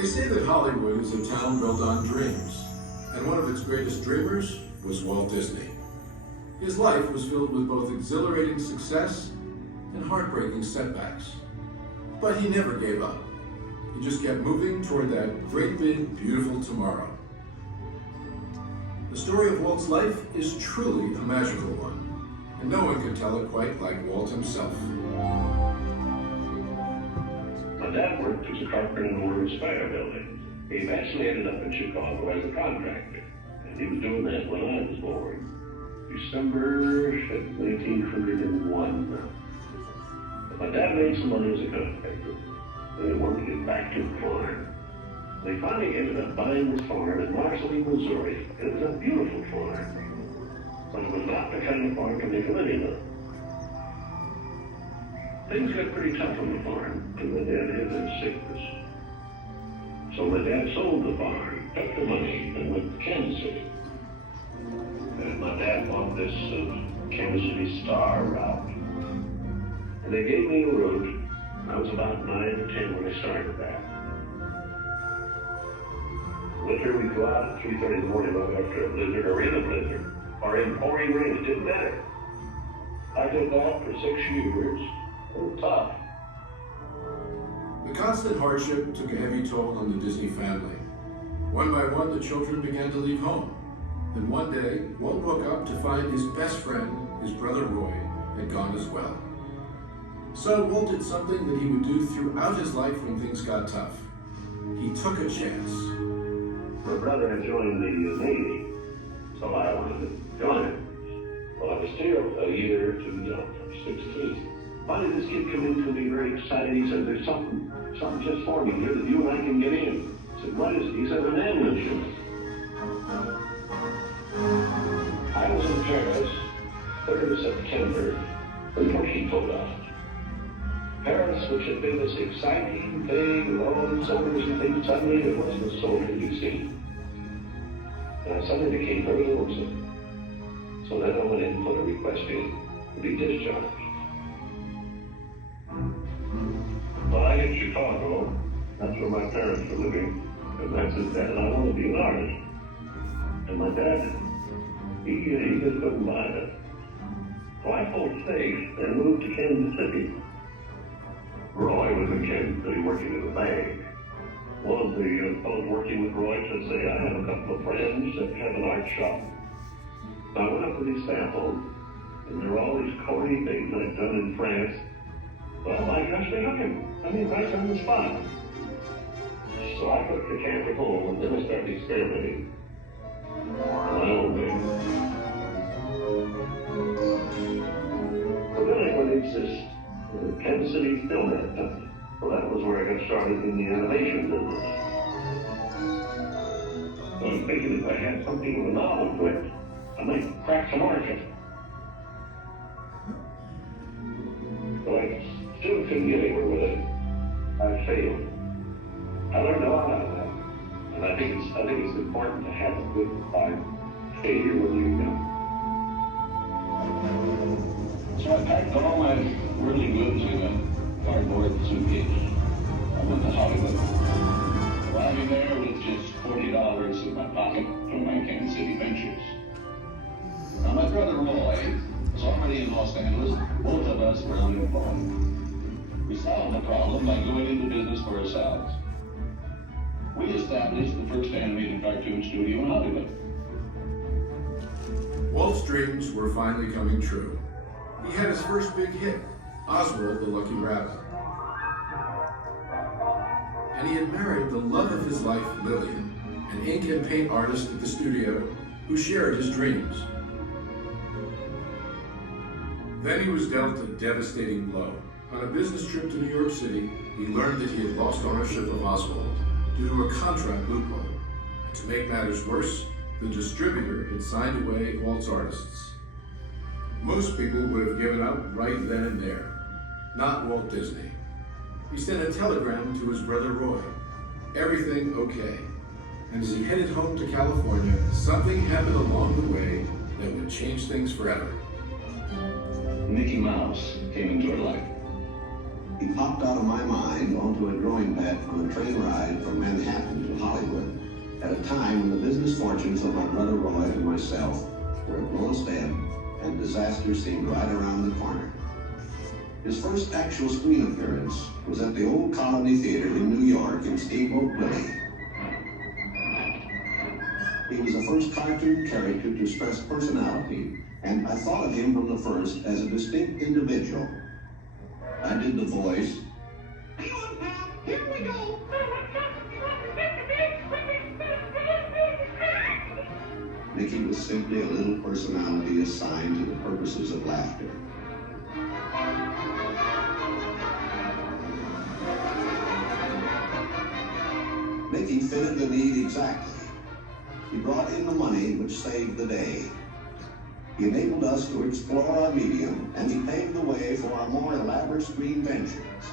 They say that Hollywood is a town built on dreams, and one of its greatest dreamers was Walt Disney. His life was filled with both exhilarating success and heartbreaking setbacks. But he never gave up. He just kept moving toward that great big beautiful tomorrow. The story of Walt's life is truly a magical one, and no one can tell it quite like Walt himself. My dad worked as a carpenter in the World's Fair building. He eventually ended up in Chicago as a contractor, and he was doing that when I was born. December 1901. My dad made some money as a contractor. They wanted to get back to the farm. They finally ended up buying this farm in Marceline, Missouri. It was a beautiful farm, but it was not the kind of farm to make a living on. Things got pretty tough on the farm, and my dad had a sickness. So my dad sold the farm, took the money, and went to Kansas City. And my dad bought this Kansas City Star route. And they gave me a route. I was about 9 or 10 when I started that. Winter, we'd go out at 3:30 in the morning after a blizzard or in a blizzard, or in pouring rain, it didn't matter. I did that for 6 years. It was tough. The constant hardship took a heavy toll on the Disney family. One by one, the children began to leave home. Then one day, Walt woke up to find his best friend, his brother Roy, had gone as well. So Walt did something that he would do throughout his life when things got tough. He took a chance. My brother had joined the Navy, so I wanted to join him. Well, I was still a year too young, I was 16. Why did this kid come in to me very excited? He said, there's something just for me here that you and I can get in. I said, what is it? He said, an ambulance unit. I was in Paris, 3rd of September, before she told us. Paris, which had been this exciting thing, with all these owners and things, suddenly it wasn't a soul to be seen. And I suddenly became very homesick. So then I went in and put a request in to be discharged. Well, I hit Chicago. That's where my parents were living. And I said, Dad, I want to be an artist. And my dad, he just couldn't buy it. So I pulled faith and moved to Kansas City. Roy was in Kansas City working in a bank. One of the fellows working with Roy said, say, I have a couple of friends that have an art shop. So I went up with these samples, and there were all these corny things I'd done in France. Well, my gosh, they hooked him. I mean, right on the spot. So I took the camera home, and then I started experimenting on my own way. So then I went into this Kansas City Film Company. Well, that was where I got started in the animation business. So I was thinking if I had something with a novel to it, I might crack some market. So I still couldn't get anywhere with it. I failed. I learned a lot out of that. And I think it's important to have a good failure when you're young. So I packed all my worldly goods in a cardboard suitcase. I went to Hollywood. Arriving there with just $40 in my pocket from my Kansas City ventures. Now my brother Roy was already in Los Angeles. Both of us were unemployed. We solved the problem by going into business for ourselves. We established the first animated cartoon studio in Hollywood. Walt's dreams were finally coming true. He had his first big hit, Oswald the Lucky Rabbit. And he had married the love of his life, Lillian, an ink and paint artist at the studio who shared his dreams. Then he was dealt a devastating blow. On a business trip to New York City, he learned that he had lost ownership of Oswald due to a contract loophole. And to make matters worse, the distributor had signed away Walt's artists. Most people would have given up right then and there. Not Walt Disney. He sent a telegram to his brother Roy. Everything okay. And as he headed home to California, something happened along the way that would change things forever. Mickey Mouse came into her life. He popped out of my mind onto a drawing pad on a train ride from Manhattan to Hollywood at a time when the business fortunes of my brother Roy and myself were at lowest ebb and disaster seemed right around the corner. His first actual screen appearance was at the Old Colony Theater in New York in Steamboat Willie. He was the first cartoon character to stress personality, and I thought of him from the first as a distinct individual. I did the voice. Come on, pal, here we go. Mickey was simply a little personality assigned to the purposes of laughter. Mickey fitted the need exactly. He brought in the money which saved the day. He enabled us to explore our medium, and he paved the way for our more elaborate screen ventures.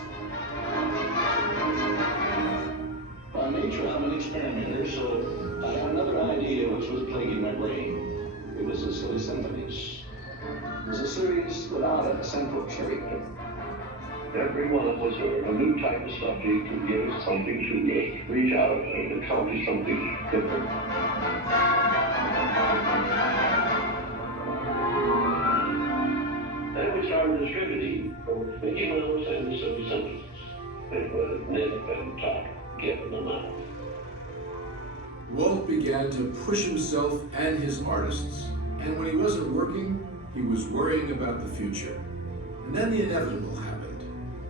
By nature, I'm an experimenter, so I had another idea which was plaguing my brain. It was a silly symphonies. It was a series without a central character. Every one of us are a new type of subject who gives something to reach out and accomplish something different. Then we started distributing both Mickey Mouse and the Silly Symphonies. It was nip and tuck, give them out. Walt began to push himself and his artists, and when he wasn't working, he was worrying about the future. And then the inevitable happened.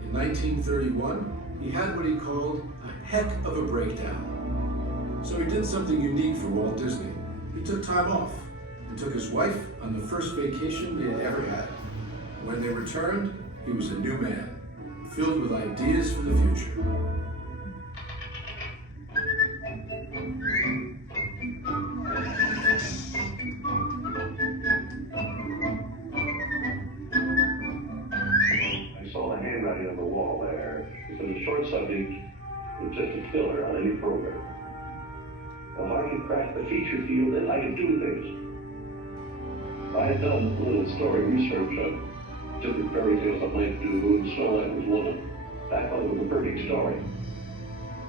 In 1931, he had what he called a heck of a breakdown. So he did something unique for Walt Disney. He took time off and took his wife on the first vacation they had ever had. When they returned, he was a new man, filled with ideas for the future. On the wall there. It's a short subject. It's just a filler on any program. Now, if I could crack the feature field, then I could do things. I had done a little story research of different fairy tales I might do, and Snow White was one of them. I thought it was a perfect story.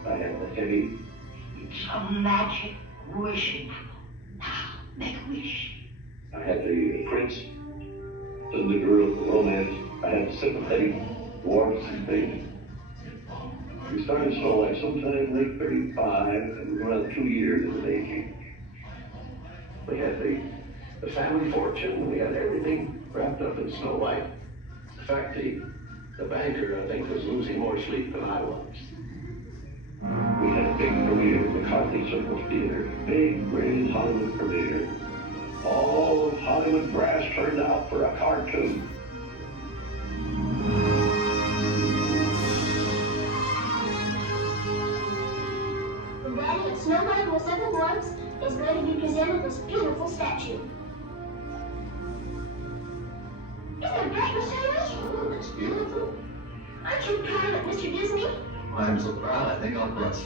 I had the heavy. It's a magic wishing apple. Now, make a wish. I had the prince, and the girl, the romance. I had the sympathetic warmth and things. We started Snow White sometime late 35, and we were around 2 years in the making. We had the family fortune, we had everything wrapped up in Snow White. In fact, the banker, I think, was losing more sleep than I was. We had a big premiere at the Carthy Circle Theater, big, grand Hollywood premiere. All of Hollywood brass turned out for a cartoon. The daddy of Snow White and the Seven Dwarfs is going to be presented this beautiful statue. Isn't it great, Mr. English? Oh, it's beautiful. Aren't you proud of Mr. Disney? I'm so proud, I think I'll brush.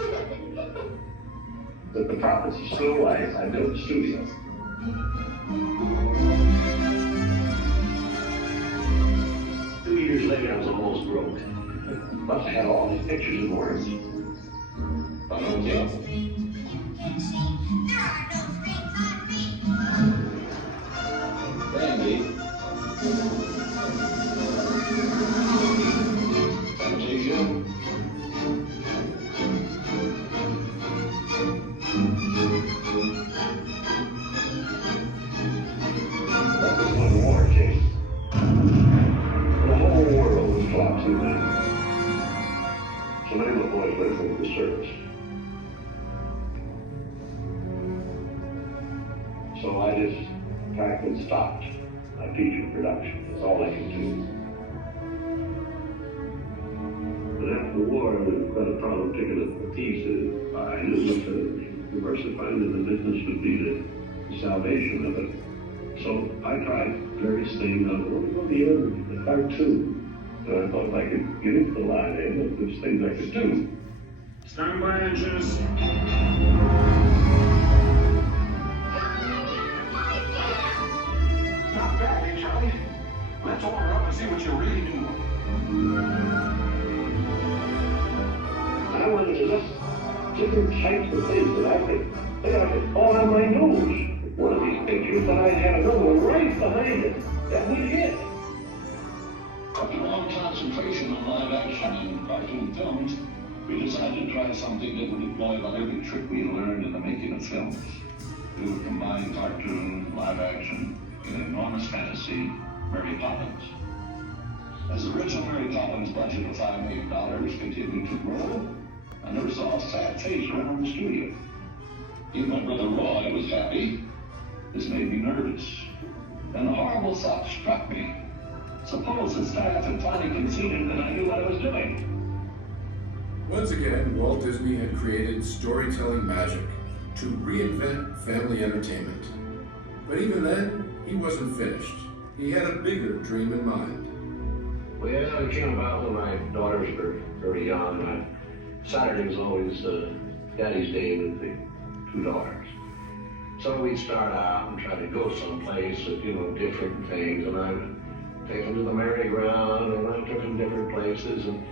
With the profits of Snow White, I built a studio. 2 years later, I was almost broke. But I had all these pictures and words. But okay. Randy. Fantasia. That was when war came. The whole world was collapsing then. So many of the boys went into the service. So I just practically stopped my feature production. That's all I could do. But after the war, we've got a problem picking up the pieces. I knew that diversifying in the business would be the salvation of it. So I tried various things on the cartoon. So I thought if I could get into the line, there's things I could do. Stand by, engines. Not bad, eh, Charlie? Let's order up and see what you're really doing. I wanted to look different types of things that I could fall on my nose. One of these pictures, but I'd have another one right behind it. That would hit. After long concentration on live action and cartoon films, we decided to try something that would employ about every trick we learned in the making of films. We would combine cartoon, live action, in an enormous fantasy, Mary Poppins. As the original Mary Poppins budget of $5 million continued to grow, I never saw a sad face around the studio. Even my brother Roy was happy. This made me nervous. Then a horrible thought struck me. Suppose the staff had finally conceded that I knew what I was doing. Once again, Walt Disney had created storytelling magic to reinvent family entertainment. But even then, he wasn't finished. He had a bigger dream in mind. Well, it came about when my daughters were very young. Saturday was always Daddy's Day with the two daughters. So we'd start out and try to go someplace with, different things. And I'd take them to the merry-go-round, and I took them different places. And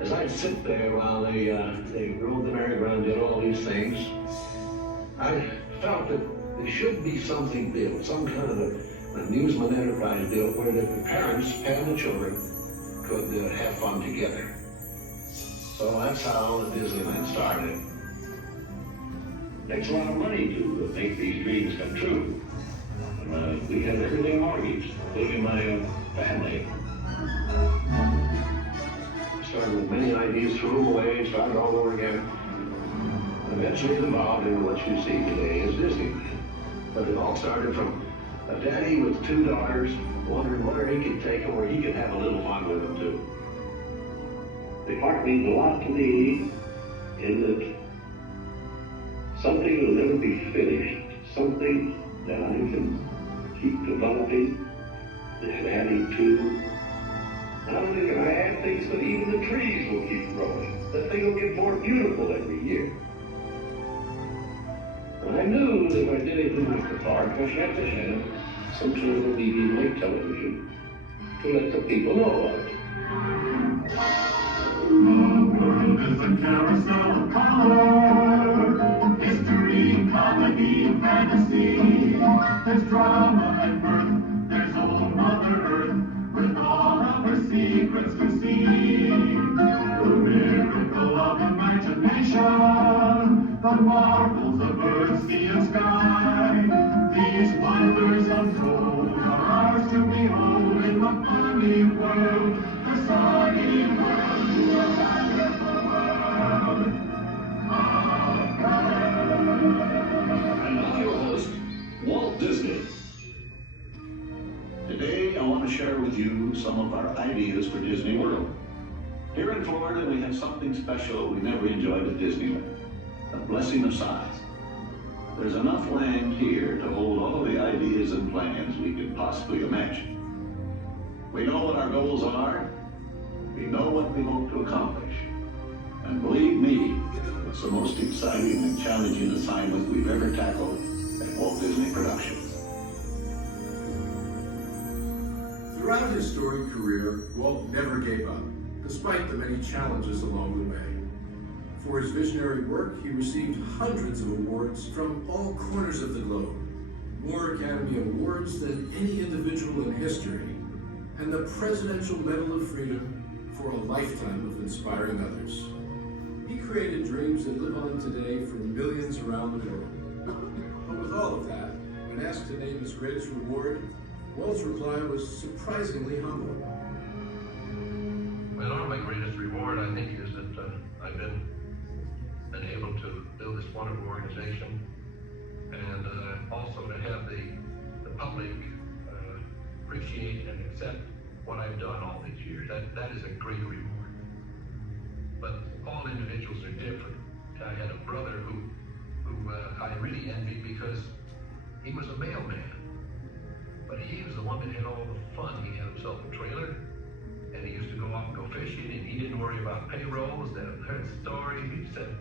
as I'd sit there while they rode the merry-go-round, did all these things, I felt that there should be something built, some kind of an amusement enterprise built where the parents and the children could have fun together. So that's how Disneyland started. Takes a lot of money to make these dreams come true. We had everything mortgaged, including my family. Started with many ideas, threw them away, and started all over again. Eventually it evolved into what you see today as Disneyland. But it all started from a daddy with two daughters wondering where he could take them, where he could have a little fun with them too. The park means a lot to me in that something will never be finished, something that I can keep developing and adding to. Not only can I add things, but even the trees will keep growing. The thing will get more beautiful every year. And I knew that if I did anything with the park, I had to have some sort of a medium like television to let the people know about it. The world is a carousel of color. History, comedy, and fantasy. There's drama and mirth. There's old Mother Earth with all of her secrets to see. The miracle of imagination. The marvels of earth, sea, and sky. These wonders untold are ours to behold in the funny world, the sunny world, the wonderful world of color. And now your host, Walt Disney. Today I want to share with you some of our ideas for Disney World. Here in Florida we have something special we never enjoyed at Disneyland. A blessing of size. There's enough land here to hold all the ideas and plans we could possibly imagine. We know what our goals are. We know what we hope to accomplish. And believe me, it's the most exciting and challenging assignment we've ever tackled at Walt Disney Productions. Throughout his storied career, Walt never gave up, despite the many challenges along the way. For his visionary work, he received hundreds of awards from all corners of the globe, more Academy Awards than any individual in history, and the Presidential Medal of Freedom for a lifetime of inspiring others. He created dreams that live on today for millions around the world. But with all of that, when asked to name his greatest reward, Walt's reply was surprisingly humble. Well, my greatest reward, I think, is that I've been able to build this wonderful organization, and also to have the public appreciate and accept what I've done all these years. That is a great reward. But all individuals are different. I had a brother who I really envied because he was a mailman. But he was the one that had all the fun. He had himself a trailer, and he used to go out and go fishing, and he didn't worry about payrolls, heard stories, he said,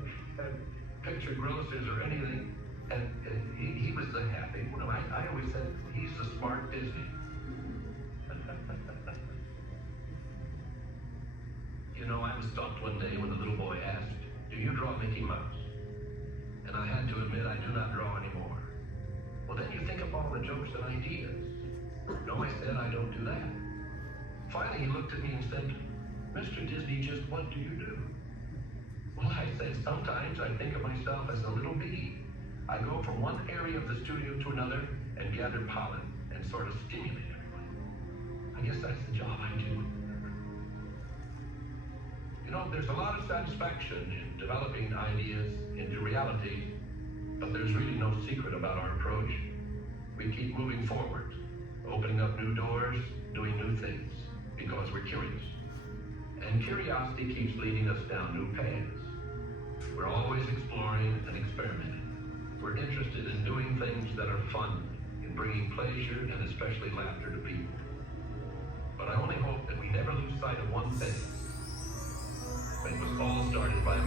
picture grosses or anything, and he was the happy one. I always said, he's the smart Disney. I was stumped one day when the little boy asked, "Do do you draw Mickey Mouse? And I had to admit I do not draw anymore. Well, then you think of all the jokes and ideas. No, I said, I don't do that. Finally, he looked at me and said, Mr. Disney, just what do you do? Well, I said, sometimes I think of myself as a little bee. I go from one area of the studio to another and gather pollen and sort of stimulate everyone. I guess that's the job I do. You know, there's a lot of satisfaction in developing ideas into reality, but there's really no secret about our approach. We keep moving forward, opening up new doors, doing new things, because we're curious. And curiosity keeps leading us down new paths. We're always exploring and experimenting. We're interested in doing things that are fun, in bringing pleasure and especially laughter to people. But I only hope that we never lose sight of one thing. It was all started by